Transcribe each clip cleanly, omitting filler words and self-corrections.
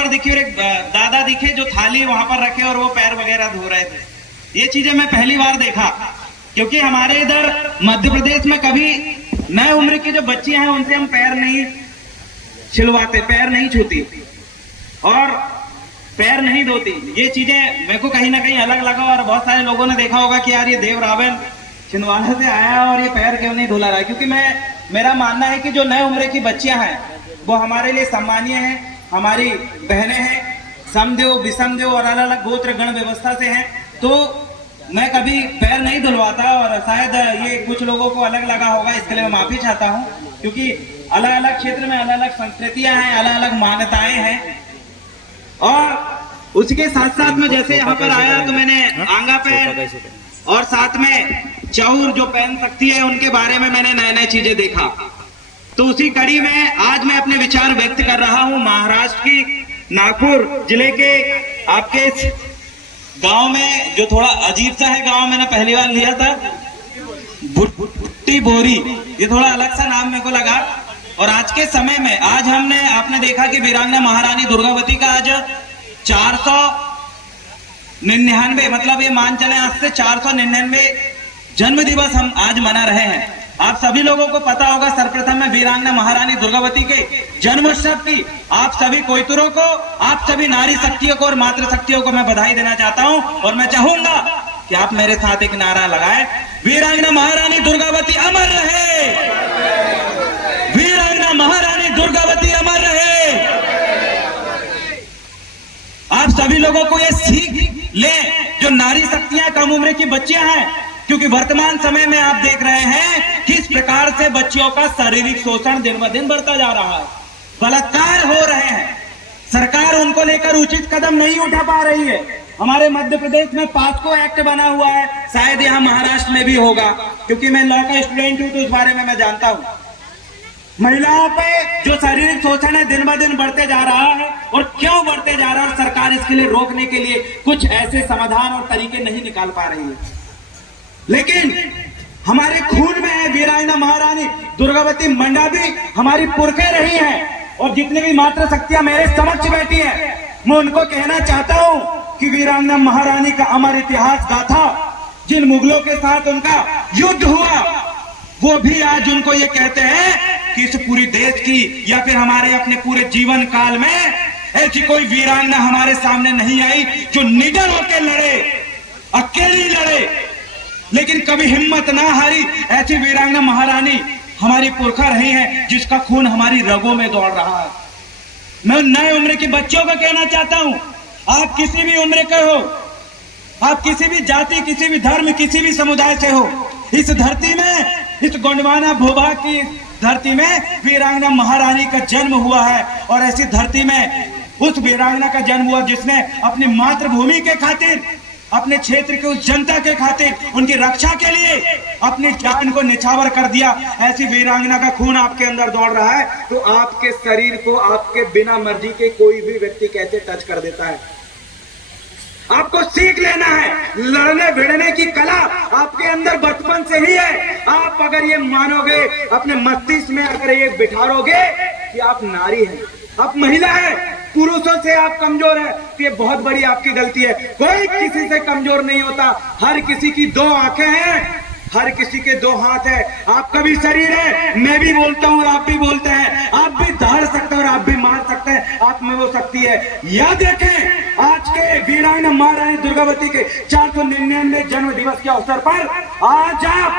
Walker दिखी और एक दादा दिखे जो थाली वहां पर रखे और वो पैर वगैरह धो रहे थे। ये चीजें मैं पहली बार देखा, क्योंकि हमारे इधर मध्य प्रदेश में कभी नए उम्र की जो बच्चियां हैं उनसे हम पैर नहीं छिलवाते, पैर नहीं छूती और पैर नहीं धोती। ये चीजें मेरे को कहीं ना कहीं अलग लगा और बहुत सारे लोगों ने देखा होगा कि यार ये देव रावण छिंदवाड़ा से आया और ये पैर क्यों नहीं धुला रहा है। क्योंकि मेरा मानना है कि जो नए उम्र की बच्चियां हैं वो हमारे लिए सम्मानीय हैं, हमारी बहनें हैं, समदेव विषमदेव और अलग अलग गोत्र गण व्यवस्था से हैं। तो मैं कभी पैर नहीं धुलवाता और शायद ये कुछ लोगों को अलग लगा होगा, इसके लिए मैं माफी चाहता हूँ। क्योंकि अलग अलग क्षेत्र में अलग अलग संस्कृतियां हैं, अलग अलग मान्यताएं हैं। और उसके साथ साथ में जैसे यहाँ पर आया तो मैंने आंगा पैर और साथ में चाउर जो पहन सकती है उनके बारे में मैंने नए नए चीजें देखा। तो उसी कड़ी में आज मैं अपने विचार व्यक्त कर रहा हूँ महाराष्ट्र की नागपुर जिले के आपके गांव में, जो थोड़ा अजीब सा है गांव, मैंने पहली बार लिया था भुट्टी बोरी, ये थोड़ा अलग सा नाम मेरे को लगा। और आज के समय में आज आपने देखा कि वीरांगना महारानी दुर्गावती का आज 499 मतलब ये मान चले आज से 499 जन्म दिवस हम आज मना रहे हैं। आप सभी लोगों को पता होगा, सर्वप्रथम मैं वीरांगना महारानी दुर्गावती के जन्मोत्सव की आप सभी कोयतुरों को, आप सभी नारी शक्तियों को और मातृ शक्तियों को मैं बधाई देना चाहता हूं। और मैं चाहूंगा कि आप मेरे साथ एक नारा लगाएं, वीरांगना महारानी दुर्गावती अमर रहे, वीरांगना महारानी दुर्गावती अमर रहे। आप सभी लोगों को ये सीख ले, जो नारी शक्तियां कम उम्र की बच्चियां हैं, क्योंकि वर्तमान समय में आप देख रहे हैं किस प्रकार से बच्चियों का शारीरिक शोषण दिन ब दिन बढ़ता जा रहा है, बलात्कार हो रहे हैं। सरकार उनको लेकर उचित कदम नहीं उठा पा रही है। हमारे मध्य प्रदेश में पास्को एक्ट बना हुआ है, शायद यहाँ महाराष्ट्र में भी होगा, क्योंकि मैं लॉ का स्टूडेंट हूं तो इस बारे में मैं जानता हूं। महिलाओं पे जो शारीरिक शोषण है दिन ब दिन बढ़ते जा रहा है, और क्यों बढ़ते जा रहा है, और सरकार इसके लिए रोकने के लिए कुछ ऐसे समाधान और तरीके नहीं निकाल पा रही है। लेकिन हमारे खून में है, वीरांगना महारानी दुर्गावती मंडावी हमारी पुरखे रही हैं, और जितनी भी मातृ शक्तियां मेरे समक्ष बैठी हैं, मैं उनको कहना चाहता हूं कि वीरांगना महारानी का अमर इतिहास गाथा, जिन मुगलों के साथ उनका युद्ध हुआ, वो भी आज उनको ये कहते हैं कि इस पूरी देश की या फिर हमारे अपने पूरे जीवन काल में ऐसी कोई वीरांगना हमारे सामने नहीं आई जो निडर होकर लड़े, अकेली लड़े, लेकिन कभी हिम्मत ना हारी। ऐसी वीरांगना महारानी हमारी पुरखा रही है, जिसका खून हमारी रगों में दौड़ रहा है। मैं नए उम्र की बच्चों को कहना चाहता हूं, आप किसी भी उम्र के हो, आप किसी भी जाति, किसी भी धर्म, किसी भी समुदाय से हो, इस धरती में, इस गोंडवाना भूभाग की धरती में वीरांगना महारानी का जन्म हुआ है। और ऐसी धरती में उस वीरांगना का जन्म हुआ जिसने अपनी मातृभूमि के खातिर, अपने क्षेत्र के उस जनता के खातिर, उनकी रक्षा के लिए अपनी जान को निछावर कर दिया। ऐसी वीरांगना का खून आपके अंदर दौड़ रहा है, तो आपके शरीर को आपके बिना मर्जी के कोई भी व्यक्ति कैसे टच कर देता है। आपको सीख लेना है, लड़ने भिड़ने की कला आपके अंदर बचपन से ही है। आप अगर ये मानोगे, अपने मस्तिष्क में अगर ये बिठारोगे कि आप नारी हैं, आप महिला हैं, पुरुषों से आप कमजोर है, तो ये बहुत बड़ी आपकी गलती है। कोई किसी से कमजोर नहीं होता, हर किसी की दो आंखें हैं, हर किसी के दो हाथ है, आपका भी शरीर है, मैं भी बोलता हूँ और आप भी बोलते हैं, आप भी धार सकते हैं और आप भी मार सकते हैं, आप में वो शक्ति है। याद रखें, आज के वीरांगना महारानी दुर्गावती के 499 जन्म दिवस के अवसर पर आज आप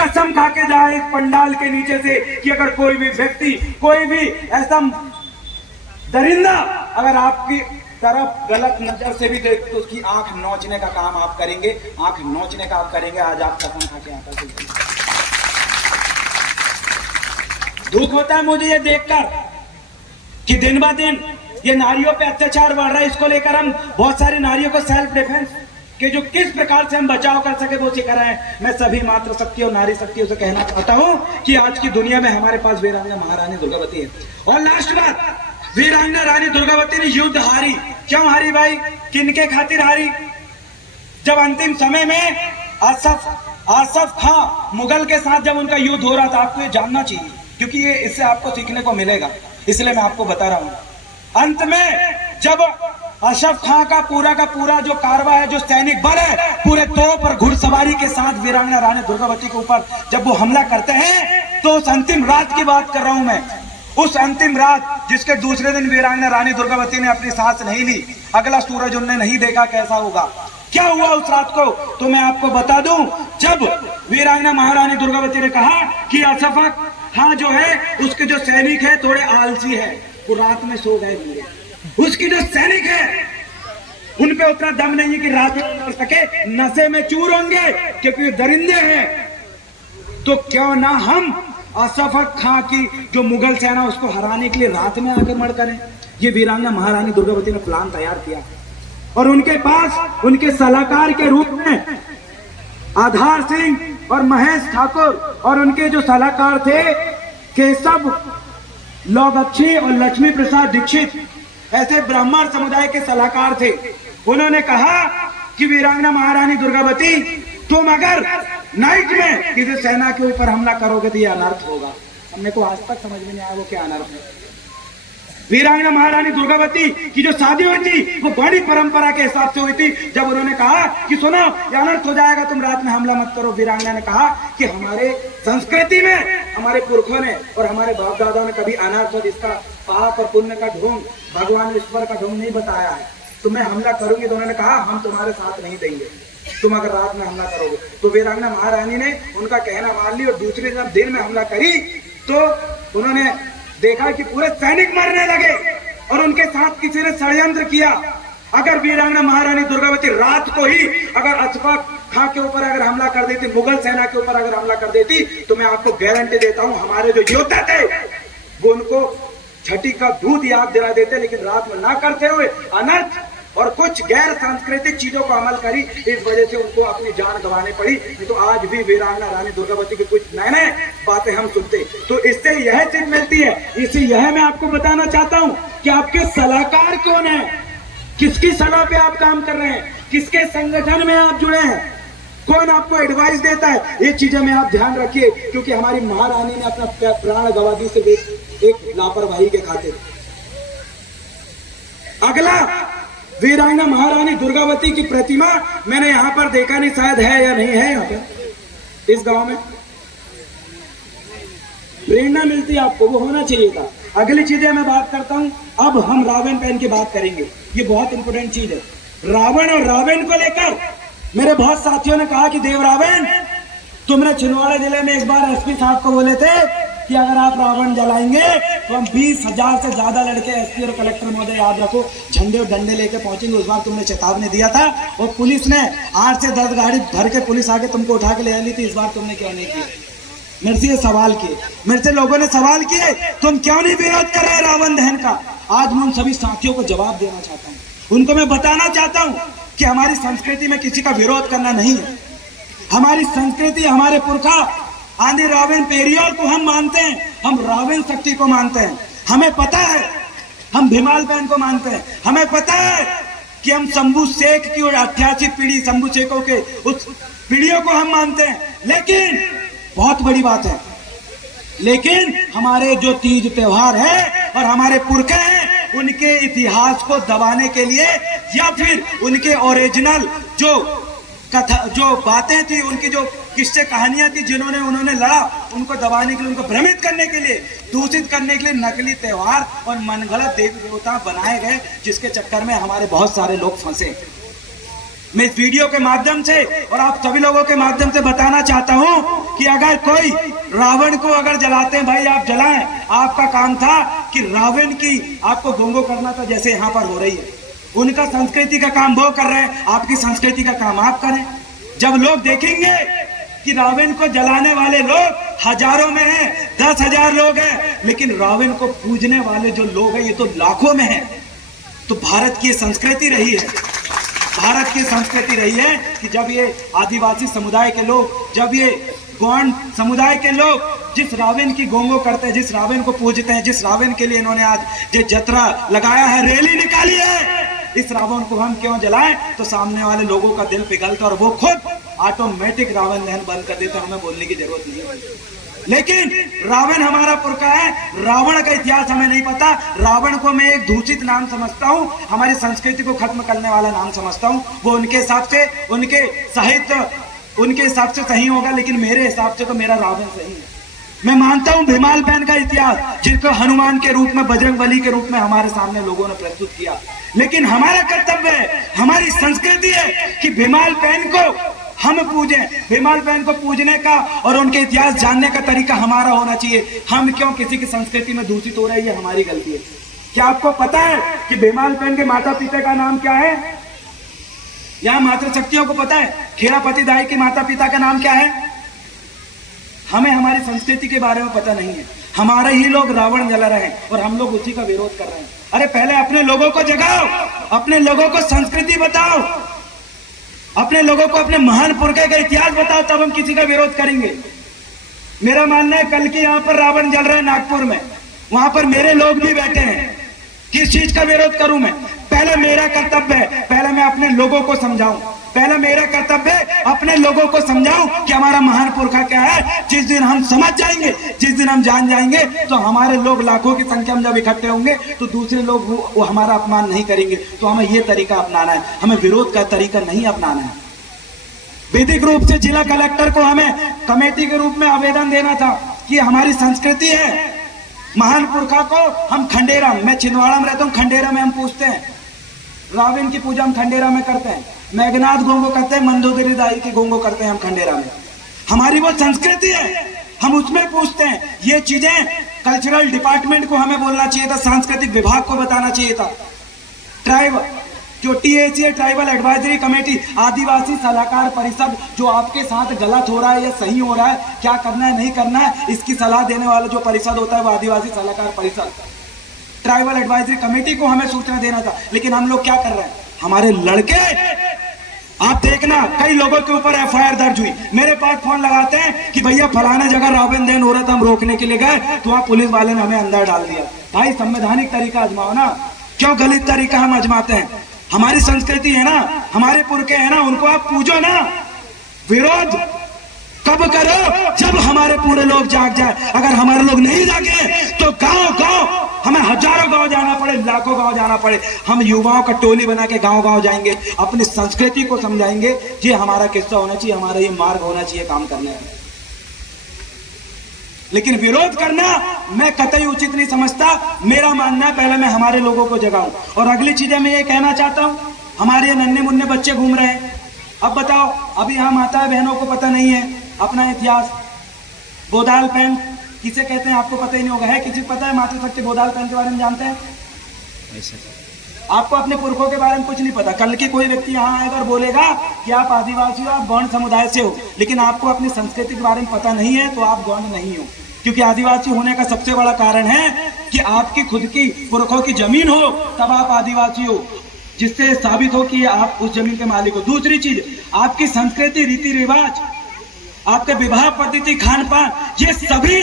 कसम खा के जाए इस पंडाल के नीचे से कि अगर कोई भी व्यक्ति, कोई भी ऐसा दरिंदा अगर आपकी तरफ गलत नजर से भी देख तो उसकी आंख नोचने का काम आप करेंगे, आंख नोचने का आप करेंगे। आज आप कसम खा के आता। दुख होता है मुझे ये देखकर कि दिन ब दिन ये नारियों पे अत्याचार बढ़ रहा है। इसको लेकर हम बहुत सारी नारियों को सेल्फ डिफेंस के जो किस प्रकार से हम बचाव कर सके वो सिखा रहे हैं। मैं सभी मातृ शक्तियों, नारी शक्तियों से कहना चाहता हूं कि आज की दुनिया में हमारे पास वीरांगना महारानी दुर्गावती है। और लास्ट बात, वीरांगना रानी दुर्गावती ने युद्ध हारी। क्यों हारी भाई, किनके खातिर हारी? जब अंतिम समय में आसफ खां मुगल के साथ जब उनका युद्ध हो रहा था, आपको ये जानना चाहिए क्योंकि ये इससे आपको सीखने को मिलेगा, इसलिए मैं आपको बता रहा हूं। अंत में जब अशरफ खां का पूरा जो कारवा है, जो सैनिक बल है, पूरे तोप और घुड़सवारी के साथ वीरांगना रानी दुर्गावती के ऊपर जब वो हमला करते हैं, तो उस अंतिम रात की बात कर रहा हूं मैं। उस अंतिम रात जिसके दूसरे दिन वीरांगना रानी दुर्गावती ने अपनी सांस नहीं ली, अगला सूरज उन्होंने नहीं देखा कैसा होगा। क्या हुआ उस रात को तो मैं आपको बता दूं। जब वीरांगना महारानी दुर्गावती ने कहा कि अशरफ खां जो है, उसके जो सैनिक है थोड़े आलसी है, वो रात में सो गए, उसकी जो सैनिक है उनपे उतना दम नहीं है कि रात में लड़ सके, नशे में चूर होंगे क्योंकि दरिंदे हैं। तो क्यों ना हम अशरफ खां की जो मुगल सेना उसको हराने के लिए रात में आक्रमण करें। ये वीरांगना महारानी दुर्गावती ने प्लान तैयार किया और उनके पास उनके सलाहकार के रूप में आधार सिंह और महेश ठाकुर और उनके जो सलाहकार थे केशव लोगच्छी और लक्ष्मी प्रसाद दीक्षित, ऐसे ब्राह्मण समुदाय के सलाहकार थे। उन्होंने कहा कि वीरांगना महारानी दुर्गावती, तुम अगर नाइट में किसी सेना के ऊपर हमला करोगे तो यह अनर्थ होगा। हमने को आज तक समझ में नहीं आया वो क्या अनर्थ है। वीरांगना महारानी दुर्गावती की जो शादी हुई थी वो बड़ी परंपरा के हिसाब से हुई थी। जब उन्होंने कहा कि सुनो ये अनर्थ हो जाएगा, तुम रात में हमला मत करो, वीरांगना ने कहा कि हमारे संस्कृति में हमारे पुरखों ने और हमारे बाप दादाओं ने कभी अनर्थ और इसका पाप और पुण्य का ढोंग, भगवान ईश्वर का ढोंग नहीं बताया है। तो मैं हमला करूंगी तो उन्होंने कहा हम तुम्हारे साथ नहीं देंगे, तुम अगर रात में हमला करोगे। तो वीरांगना महारानी ने उनका कहना मान ली और दूसरे दिन में हमला करी तो उन्होंने देखा कि पूरे सैनिक मरने लगे और उनके साथ किसी ने षड्यंत्र किया। अगर वीरांगना महारानी दुर्गावती रात को ही अगर अशरफ खां के ऊपर अगर हमला कर देती, मुगल सेना के ऊपर अगर हमला कर देती, तो मैं आपको गारंटी देता हूं हमारे जो योद्धा थे वो उनको छठी का दूध याद दिला देते, लेकिन रात में ना करते हुए अनर्थ और कुछ गैर सांस्कृतिक चीजों को अमल करी, इस वजह से उनको अपनी जान गंवानी पड़ी। नहीं तो आज भी वीरांगना रानी दुर्गावती की कुछ नए नए बातें हम सुनते। तो इससे यह चीज मिलती है, इसे यह मैं आपको बताना चाहता हूं कि आपके सलाहकार कौन है, किसकी सलाह पे आप काम कर रहे हैं, किसके संगठन में आप जुड़े हैं, कौन आपको एडवाइस देता है, ये चीजें में आप ध्यान रखिए। क्योंकि हमारी महारानी ने अपना प्राण गंवा दी सिर्फ एक लापरवाही के खातिर। अगला वीरांगना महारानी दुर्गावती की प्रतिमा मैंने यहाँ पर देखा नहीं, शायद है या नहीं है यहाँ पे इस गांव में। प्रेरणा मिलती है आपको, वो होना चाहिए था। अगली चीजें मैं बात करता हूँ। अब हम रावण पेन की बात करेंगे, ये बहुत इंपोर्टेंट चीज है। रावण और रावण को लेकर मेरे बहुत साथियों ने कहा कि देव रावण, तुमने छिंदवाड़ा जिले में इस बार एसपी साहब को बोले थे कि अगर आप रावण जलाएंगे तो हम 20,000 से ज्यादा लड़के, एसपी और कलेक्टर महोदय याद रखो, झंडे और डंडे लेके पहुंचेंगे। उस बार तुमने चेतावनी दिया था और पुलिस ने 8 से 10 गाड़ी भर के पुलिस आके तुमको उठा के ले आई थी। इस बार तुमने क्यों नहीं किया? मेरे से ये सवाल किए, मेरे से लोगों ने सवाल किए, तुम क्यों नहीं विरोध कर रहे रावण दहन का? आज मैं उन सभी साथियों को जवाब देना चाहता हूँ, उनको मैं बताना चाहता हूँ कि हमारी संस्कृति में किसी का विरोध करना नहीं है। हमारी संस्कृति, हमारे पुरखा आंधी रावण पेरियार को हम मानते हैं, हम रावण शक्ति को मानते हैं। हमें पता है हम भीमाल बहन को मानते हैं, हमें पता है कि हम शंभू शेख की और 88 पीढ़ी शंभू शेखों के उस पीढ़ियों को हम मानते हैं। लेकिन बहुत बड़ी बात है, लेकिन हमारे जो तीज त्योहार है और हमारे पुरखे हैं, उनके इतिहास को दबाने के लिए या फिर उनके ओरिजिनल जो कथा, जो बातें थी, उनकी जो किस्से कहानियां थी, जिन्होंने उन्होंने लड़ा, उनको दबाने के लिए, उनको भ्रमित करने के लिए, दूषित करने के लिए नकली त्योहार और मनगढ़ंत देवी देवता बनाए गए, जिसके चक्कर में हमारे बहुत सारे लोग फंसे। मैं इस वीडियो के माध्यम से और आप सभी लोगों के माध्यम से बताना चाहता हूं कि अगर कोई रावण को अगर जलाते हैं, भाई आप जलाएं, आपका काम था कि रावण की आपको गोंगो करना था, जैसे यहाँ पर हो रही है। उनका संस्कृति का काम वो कर रहे हैं, आपकी संस्कृति का काम आप करें। जब लोग देखेंगे कि रावण को जलाने वाले लोग हजारों में हैं, 10,000 लोग हैं, लेकिन रावण को पूजने वाले जो लोग हैं ये तो लाखों में हैं। तो भारत की संस्कृति रही है, भारत की संस्कृति रही है कि जब ये आदिवासी समुदाय के लोग, जब ये गौंड समुदाय के लोग जिस रावण की गोंगो करते हैं, जिस रावण को पूजते हैं, जिस रावण के लिए इन्होंने आज जो जतरा लगाया है, रैली निकाली है, इस रावण को हम क्यों जलाएं? तो सामने वाले लोगों का दिल पिघलता और वो खुद ऑटोमेटिक रावण दहन बंद कर देते, हमें बोलने की जरूरत नहीं है। लेकिन रावण हमारा पुरखा है, रावण का इतिहास हमें नहीं पता। रावण को मैं एक दूषित नाम समझता हूँ, हमारी संस्कृति को खत्म करने वाला नाम समझता हूँ। वो उनके हिसाब से, उनके साहित्य उनके हिसाब से सही होगा, लेकिन मेरे हिसाब से तो मेरा रावण सही है। मैं मानता हूं भीमाल बहन का इतिहास, जिनको हनुमान के रूप में, बजरंगबली के रूप में हमारे सामने लोगों ने प्रस्तुत किया, लेकिन हमारा कर्तव्य है, हमारी संस्कृति है कि भीमाल बहन को हम पूजें। भीमाल बहन को पूजने का और उनके इतिहास जानने का तरीका हमारा होना चाहिए। हम क्यों किसी की संस्कृति में दूषित हो रहे हैं, ये हमारी गलती है। क्या आपको पता है कि भीमाल बहन के माता पिता का नाम क्या है? यहाँ मातृशक्तियों को पता है खेड़ापति दाई के माता पिता का नाम क्या है? हमें हमारी संस्कृति के बारे में पता नहीं है। हमारे ही लोग रावण जला रहे हैं और हम लोग उसी का विरोध कर रहे हैं। अरे पहले अपने लोगों को जगाओ, अपने लोगों को संस्कृति बताओ, अपने लोगों को अपने महान पुरखे का इतिहास बताओ, तब हम किसी का विरोध करेंगे। मेरा मानना है कल के यहाँ पर रावण जल रहे हैं नागपुर में, वहां पर मेरे लोग भी बैठे हैं। किस चीज का विरोध करूं मैं? पहले मेरा कर्तव्य है, पहले मैं अपने लोगों को समझाऊं, पहले मेरा कर्तव्य है अपने लोगों को समझाऊं कि हमारा महान पुरखा क्या है। जिस दिन हम समझ जाएंगे, जिस दिन हम जान जाएंगे, तो हमारे लोग लाखों की संख्या में जब इकट्ठे होंगे तो दूसरे लोग वो हमारा अपमान नहीं करेंगे। तो हमें ये तरीका अपनाना है, हमें विरोध का तरीका नहीं अपनाना है। वैदिक रूप से जिला कलेक्टर को हमें कमेटी के रूप में आवेदन देना था कि हमारी संस्कृति है, महान पुरखा को हम खंडेरा, मैं छिंदवाड़ा में रहता हूँ, खंडेरा में हम पूछते हैं, रावण की पूजा हम खंडेरा में करते हैं, मेघनाथ गोंगो करते हैं, मंदोदरी दाई की गोंगो करते हैं हम खंडेरा में। हमारी वो संस्कृति है, हम उसमें पूछते हैं। ये चीजें कल्चरल डिपार्टमेंट को हमें बोलना चाहिए था, सांस्कृतिक विभाग को बताना चाहिए था। ट्राइब जो TACA ट्राइबल एडवाइजरी कमेटी, आदिवासी सलाहकार परिषद, जो आपके साथ गलत हो रहा है या सही हो रहा है, क्या करना है नहीं करना है, इसकी सलाह देने वाला जो परिषद होता है वो आदिवासी सलाहकार परिषद, ट्राइबल एडवाइजरी कमेटी को हमें सूचना देना था। लेकिन हम लोग क्या कर रहे हैं, हमारे लड़के, आप देखना कई लोगों के ऊपर FIR दर्ज हुई, मेरे पास फोन लगाते हैं कि भैया फलाना जगह रावण दहन हो रहा था, हम रोकने के लिए गए तो वहां पुलिस वाले ने हमें अंदर डाल दिया। भाई संवैधानिक तरीका आजमाओ ना, क्यों गलत तरीका हम आजमाते हैं? हमारी संस्कृति है ना, हमारे पुरखे है ना, उनको आप पूजो ना। विरोध कब करो? जब हमारे पूरे लोग जाग जाए। अगर हमारे लोग नहीं जागे तो गांव गांव हमें हजारों गांव जाना पड़े, लाखों गांव जाना पड़े, हम युवाओं का टोली बना के गांव गांव जाएंगे, अपनी संस्कृति को समझाएंगे। ये हमारा किस्सा होना चाहिए, हमारा ये मार्ग होना चाहिए काम करने का। लेकिन विरोध करना मैं कतई उचित नहीं समझता। मेरा मानना है पहले मैं हमारे लोगों को जगाऊं। और अगली चीजें मैं ये कहना चाहता हूं, हमारे ये नन्हे मुन्ने बच्चे घूम रहे हैं। अब बताओ, अभी यहाँ माता बहनों को पता नहीं है अपना इतिहास। बोदाल पैन किसे कहते हैं आपको पता ही नहीं होगा, है किसी को पता है? मातृशक्ति बोदाल पैन के बारे में जानते हैं? आपको अपने पुरखों के बारे में कुछ नहीं पता। कल के कोई व्यक्ति यहाँ आएगा और बोलेगा कि आप आदिवासी हो, आप गौंड समुदाय से हो, लेकिन आपको अपनी संस्कृति के बारे में पता नहीं है, तो आप गौंड नहीं हो। क्योंकि आदिवासी होने का सबसे बड़ा कारण है कि आपकी खुद की पुरखों की जमीन हो, तब आप आदिवासी हो, जिससे साबित हो कि आप उस जमीन के मालिक हो। दूसरी चीज, आपकी संस्कृति, रीति रिवाज, आपके विवाह पद्धति, खान पान, ये सभी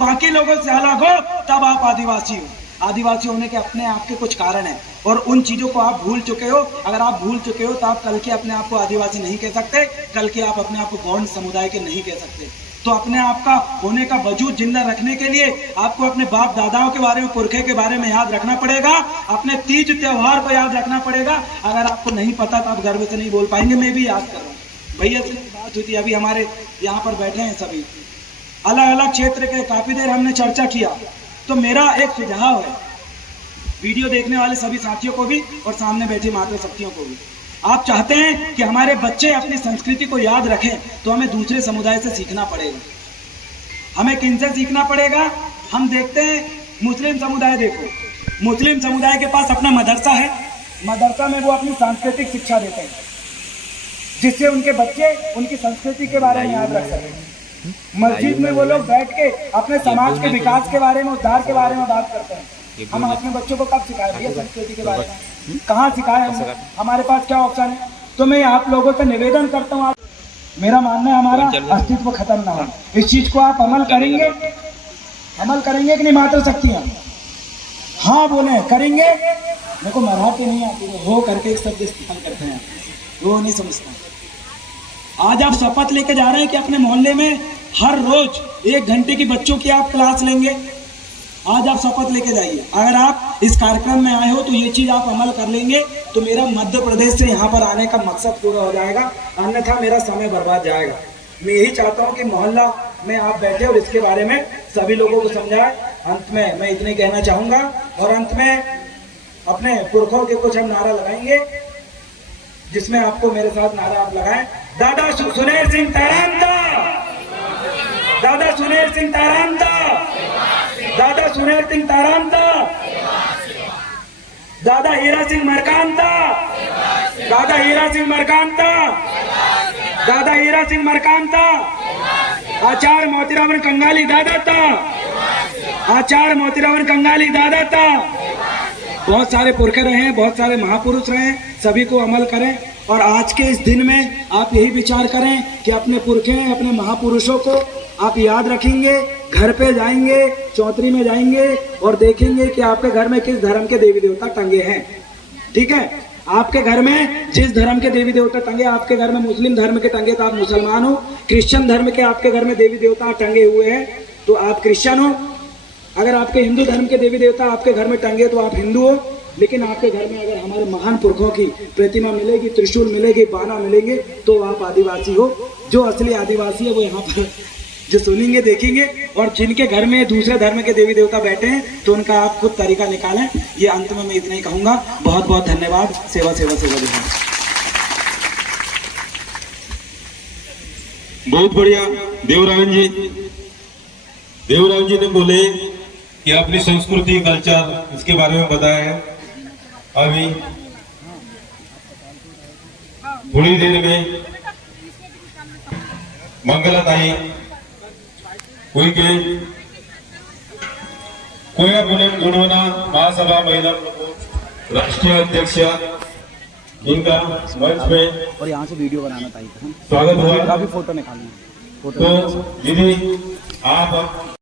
बाकी लोगों से अलग हो, तब आप आदिवासी हो। आदिवासी होने के अपने आप के कुछ कारण हैं और उन चीजों को आप भूल चुके हो। अगर आप भूल चुके हो तो आप कल के अपने आप को आदिवासी नहीं कह सकते, कल के आप अपने आप को गौंड समुदाय के नहीं कह सकते। तो अपने आप का होने का वजूद जिंदा रखने के लिए आपको अपने बाप दादाओं के बारे में, पुरखे के बारे में याद रखना पड़ेगा, अपने तीज त्योहार को याद रखना पड़ेगा। अगर आपको नहीं पता तो आप गर्व से नहीं बोल पाएंगे। मैं भी याद कर रहा हूँ, भैया से बात हुई थी, अभी हमारे यहाँ पर बैठे हैं सभी, अलग अलग क्षेत्र के, काफी देर हमने चर्चा किया। तो मेरा एक सुझाव है वीडियो देखने वाले सभी साथियों को भी और सामने बैठी मातृशक्तियों को भी, आप चाहते हैं कि हमारे बच्चे अपनी संस्कृति को याद रखें, तो हमें दूसरे समुदाय से सीखना पड़ेगा। हमें किनसे सीखना पड़ेगा? हम देखते हैं मुस्लिम समुदाय, देखो मुस्लिम समुदाय के पास अपना मदरसा है, मदरसा में वो अपनी सांस्कृतिक शिक्षा देते हैं, जिससे उनके बच्चे उनकी संस्कृति के बारे में याद रख सकें। मस्जिद में वो लोग बैठ के अपने समाज के विकास के बारे में, उद्धार के बारे में बात करते हैं। हम अपने बच्चों को कब सिखाए भैया संस्कृति के बारे में? कहाँ सिखाए हमने? हमारे पास क्या ऑप्शन है? तो मैं आप लोगों से निवेदन करता हूँ, मेरा मानना है हमारा अस्तित्व खत्म ना हो। इस चीज को आप अमल करेंगे, अमल करेंगे कि नहीं मातृशक्तियाँ? हाँ बोले करेंगे। मेरे को मराठी नहीं आती, हो करके एक शब्द इस्तेमाल करते हैं, वो नहीं समझता। आज आप शपथ लेके जा रहे हैं कि अपने मोहल्ले में हर रोज 1 घंटे की बच्चों की आप क्लास लेंगे। आज आप शपथ लेके जाइए, अगर आप इस कार्यक्रम में आए हो तो ये चीज आप अमल कर लेंगे तो मेरा मध्य प्रदेश से यहाँ पर आने का मकसद पूरा हो जाएगा, अन्यथा मेरा समय बर्बाद जाएगा। मैं यही चाहता हूँ कि मोहल्ला में आप बैठे और इसके बारे में सभी लोगों को समझाएं। अंत में मैं इतने कहना चाहूंगा और अंत में अपने पुरखों के कुछ हम नारा लगाएंगे, जिसमें आपको मेरे साथ नारा आप लगाएं। दादा सुनेर सिंह ताराम दा, दादा सुनेर सिंह ताराम दा, दादा सुनेर सिंह ताराम दा, दादा हीरा सिंह मरकाम दा, दादा हीरा सिंह मरकाम दा, दादा हीरा सिंह मरकाम दा, आचार्य मोतीराम कंगाली दादा था, आचार्य मोतीराम कंगाली दादा था। बहुत सारे पुरखे रहे हैं, बहुत सारे महापुरुष रहे हैं, सभी को अमल करें। और आज के इस दिन में आप यही विचार करें कि अपने पुरखे, अपने महापुरुषों को आप याद रखेंगे, घर पे जाएंगे, चौतरी में जाएंगे और देखेंगे कि आपके घर में किस धर्म के देवी देवता टंगे हैं। ठीक है, आपके घर में जिस धर्म के देवी देवता टंगे, आपके घर में मुस्लिम धर्म के टंगे तो आप मुसलमान हो, क्रिश्चियन धर्म के आपके घर में देवी देवता टंगे हुए हैं तो आप क्रिश्चियन हो, अगर आपके हिंदू धर्म के देवी देवता आपके घर में टंगे तो आप हिंदू हो। लेकिन आपके घर में अगर हमारे महान पुरखों की प्रतिमा मिलेगी, त्रिशूल मिलेगी, बाना मिलेंगे तो आप आदिवासी हो। जो असली आदिवासी है वो यहाँ पर जो सुनेंगे, देखेंगे, और जिनके घर में दूसरे धर्म के देवी देवता बैठे हैं तो उनका आप खुद तरीका निकालें। ये अंत में मैं इतना ही कहूंगा। बहुत बहुत धन्यवाद। सेवा सेवा सेवा दिखाएं। बहुत बढ़िया। देवराम जी ने बोले कि अपनी संस्कृति, कल्चर, इसके बारे में बताया है। अभी थोड़ी देर में मंगलाताई कोया गुणवना महासभा महिला राष्ट्रीय अध्यक्ष, इनका मंच में और यहाँ से वीडियो बनाना था, स्वागत हुआ। काफी फोटो निकालना, तो दीदी आप